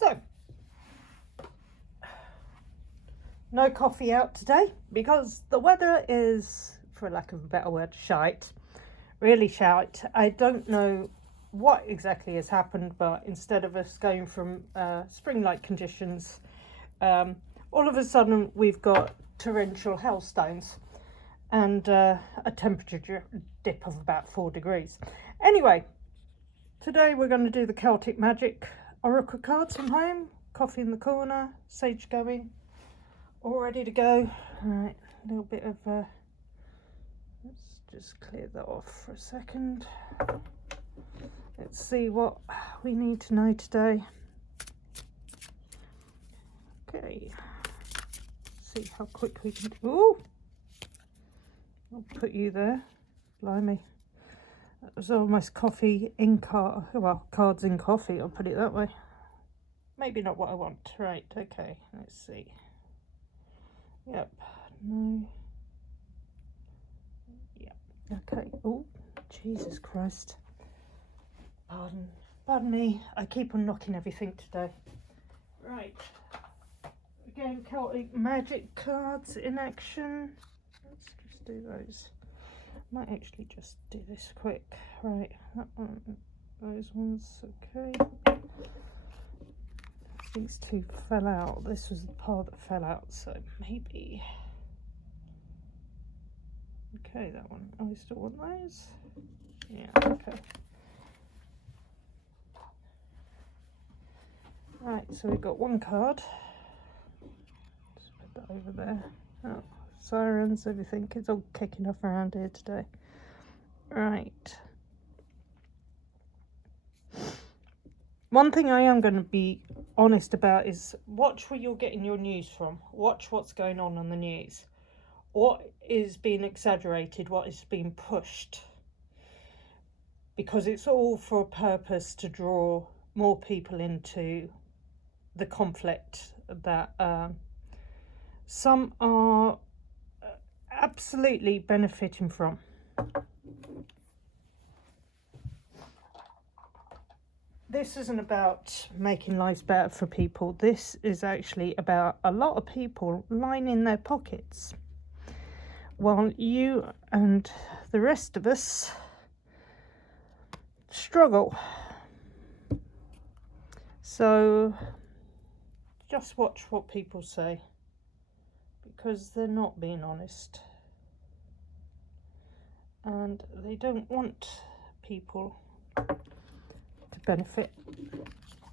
So, no coffee out today because the weather is, for lack of a better word, shite. Really shite. I don't know what exactly has happened, but instead of us going from spring-like conditions, all of a sudden we've got torrential hailstones and a temperature dip of about 4 degrees. Anyway, today we're going to do the Celtic Magic Oracle cards from home. Coffee in the corner, sage going, all ready to go. Right, a little bit of let's just clear that off for a second. Let's see what we need to know today. Okay, see how quick we can. Ooh, I'll put you there. Blimey, that was almost coffee in card. Well, cards in coffee. I'll put it that way. Maybe not what I want. Right. Okay. Let's see. Yep. No. Yep. Okay. Oh, Jesus Christ. Pardon me. I keep on knocking everything today. Right. Again, Celtic Magic cards in action. Let's just do those. Might actually just do this quick. Right. That one. Those ones. Okay. These two fell out. This was the part that fell out, so maybe. Okay, that one. Oh, I still want those? Yeah, okay. Right, so we've got one card. Just put that over there. Oh, sirens, everything. It's all kicking off around here today. Right. One thing I am going to be honest about is watch where you're getting your news from. Watch what's going on the news. What is being exaggerated, what is being pushed. Because it's all for a purpose to draw more people into the conflict that some are absolutely benefiting from. This isn't about making lives better for people. This is actually about a lot of people lining their pockets while you and the rest of us struggle. So just watch what people say, because they're not being honest and they don't want people to benefit.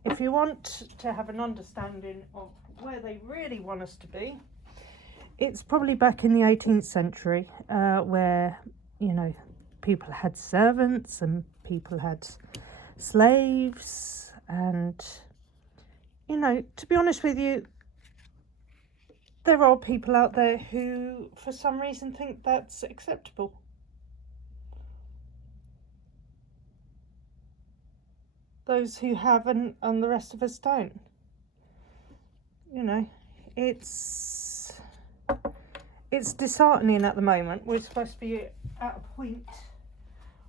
If you want to have an understanding of where they really want us to be, it's probably back in the 18th century where, you know, people had servants and people had slaves, and, you know, to be honest with you, there are people out there who for some reason think that's acceptable. Those who haven't and the rest of us don't. You know, it's disheartening at the moment. We're supposed to be at a point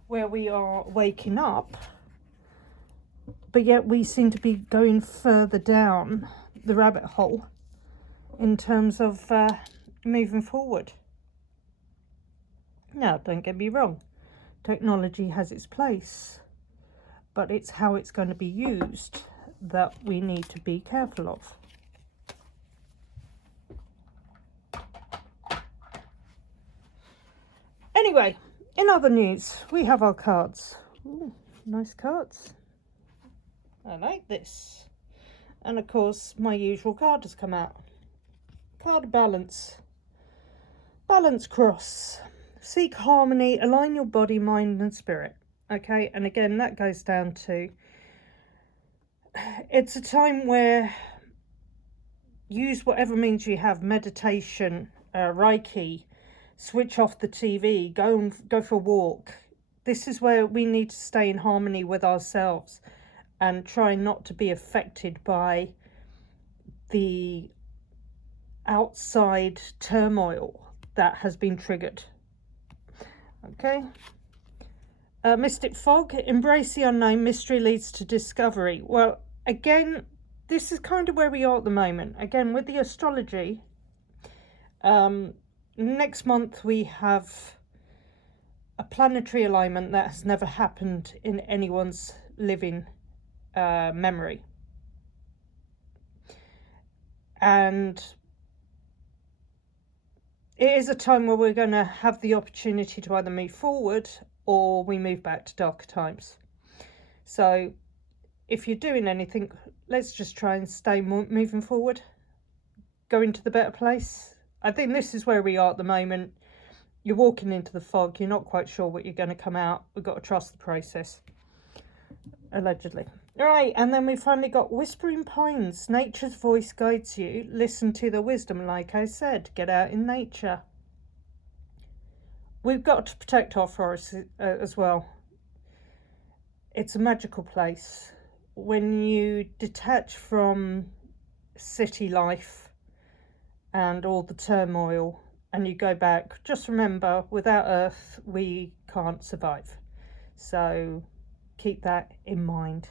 where we are waking up, but yet we seem to be going further down the rabbit hole in terms of moving forward. Now, don't get me wrong, technology has its place, but it's how it's going to be used that we need to be careful of. Anyway, in other news, we have our cards. Ooh, nice cards. I like this. And of course, my usual card has come out. Card of balance. Balance cross. Seek harmony, align your body, mind and spirit. Okay, and again, that goes down to, it's a time where use whatever means you have, meditation, Reiki, switch off the TV, go for a walk. This is where we need to stay in harmony with ourselves and try not to be affected by the outside turmoil that has been triggered. Okay. Mystic fog, embrace the unknown, mystery leads to discovery. Well, again, this is kind of where we are at the moment. Again, with the astrology, next month we have a planetary alignment that has never happened in anyone's living memory. And it is a time where we're going to have the opportunity to either move forward or we move back to darker times. So if you're doing anything, let's just try and stay moving forward, go into the better place. I think this is where we are at the moment. You're walking into the fog, you're not quite sure what you're going to come out. We've got to trust the process, allegedly. Right, and then we finally got Whispering Pines. Nature's voice guides you. Listen to the wisdom, like I said. Get out in nature. We've got to protect our forests as well. It's a magical place. When you detach from city life and all the turmoil and you go back, just remember, without Earth, we can't survive. So keep that in mind.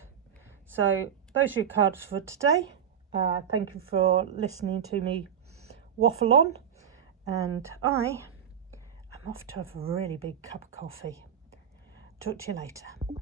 So those are your cards for today. Thank you for listening to me waffle on. And I am off to have a really big cup of coffee. Talk to you later.